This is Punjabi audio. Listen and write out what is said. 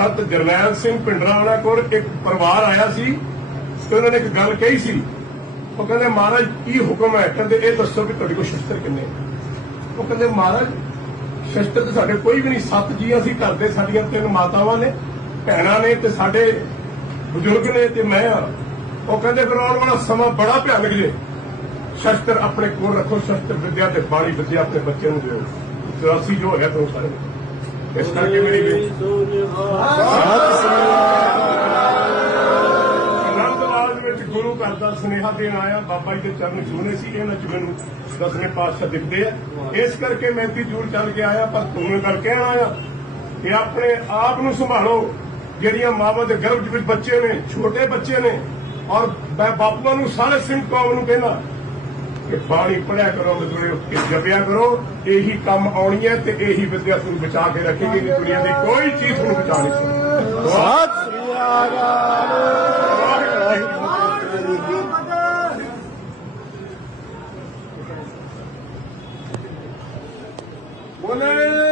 ਸੰਤ ਜਰਨੈਲ ਸਿੰਘ ਪਿੰਡਰਾ ਵਾਲਾ ਕੋਲ ਇੱਕ ਪਰਿਵਾਰ ਆਇਆ ਸੀ, ਤੇ ਉਹਨਾਂ ਨੇ ਇੱਕ ਗੱਲ ਕਹੀ ਸੀ। ਉਹ ਕਹਿੰਦੇ, ਮਹਾਰਾਜ, ਕੀ ਹੁਕਮ ਹੈ? ਕਹਿੰਦੇ, ਇਹ ਦੱਸੋ ਕਿ ਤੁਹਾਡੇ ਕੋਲ ਸ਼ਸਤਰ ਕਿੰਨੇ ਉਹ ਕਹਿੰਦੇ, ਮਹਾਰਾਜ, ਸ਼ਸਤਰ ਤੇ ਸਾਡੇ ਕੋਈ ਵੀ ਨਹੀਂ, ਸੱਤ ਜੀ ਅਸੀਂ ਘਰ ਦੇ, ਸਾਡੀਆਂ ਤਿੰਨ ਮਾਤਾਵਾਂ ਨੇ, ਭੈਣਾਂ ਨੇ ਤੇ ਸਾਡੇ ਬਜ਼ੁਰਗ ਨੇ ਤੇ ਮੈਂ ਆ। ਉਹ ਕਹਿੰਦੇ, ਫਿਰ ਆਉਣ ਵਾਲਾ ਸਮਾਂ ਬੜਾ ਭਿਆਨਕ ਜੇ। ਸ਼ਸਤਰ ਆਪਣੇ ਕੋਲ ਰੱਖੋ, ਸ਼ਸਤਰ ਵਿਦਿਆ ਤੇ ਬਾਣੀ ਵਿਦਿਆ ਆਪਣੇ ਬੱਚਿਆਂ ਨੂੰ ਦਿਓ। 84 ਜੋ ਹੈਗਾ ਤੋਂ ਸਾਰੇ ਇਸ ਕਰਕੇ ਮੇਰੀ ਬੇਨਤੀ ਆਨੰਦ ਰਾਜ ਵਿੱਚ ਗੁਰੂ ਘਰ ਦਾ ਸੁਨੇਹਾ ਦੇਣ ਆਇਆ, ਬਾਬਾ ਜੀ ਦੇ ਚਰਨ ਛੂਹਣੇ ਸੀ, ਇਹਨਾਂ ਚ ਮੈਨੂੰ ਦਸਵੇਂ ਪਾਤਸ਼ਾਹ ਦਿਖਦੇ ਆ। ਇਸ ਕਰਕੇ ਮੈਂ ਵੀ ਦੂਰ ਚੱਲ ਕੇ ਆਇਆ, ਪਰ ਤੁਹਾਨੂੰ ਗੱਲ ਕਹਿਣ ਆਇਆ। ਕਿ ਆਪਣੇ ਆਪ ਨੂੰ ਸੰਭਾਲੋ, ਜਿਹੜੀਆਂ ਮਾਵਾਂ ਦੇ ਗਰਭ ਵਿੱਚ ਬੱਚੇ ਨੇ, ਛੋਟੇ ਬੱਚੇ ਨੇ, ਔਰ ਮੈਂ ਬਾਪੂਆਂ ਨੂੰ ਸਾਰੇ ਸਿੰਘ ਕੌਮ ਨੂੰ ਕਹਿੰਦਾ ਕਿ ਬਾਣੀ ਪੜਿਆ ਕਰੋ ਮਜ਼ਦੂਰੇ ਉੱਠ ਕੇ ਜਪਿਆ ਕਰੋ ਇਹੀ ਕੰਮ ਆਉਣੀ ਹੈ ਤੇ ਇਹੀ ਵਿਦਿਆ ਤੁਹਾਨੂੰ ਬਚਾ ਕੇ ਰੱਖੇਗੀ ਇਹ ਦੁਨੀਆ ਦੀ ਕੋਈ ਚੀਜ਼ ਤੁਹਾਨੂੰ ਬਚਾ ਨਹੀਂ ਸਕਦੀ। ਸਤਿ ਸ੍ਰੀ ਅਕਾਲ। ਵਾਹਿਗੁਰੂ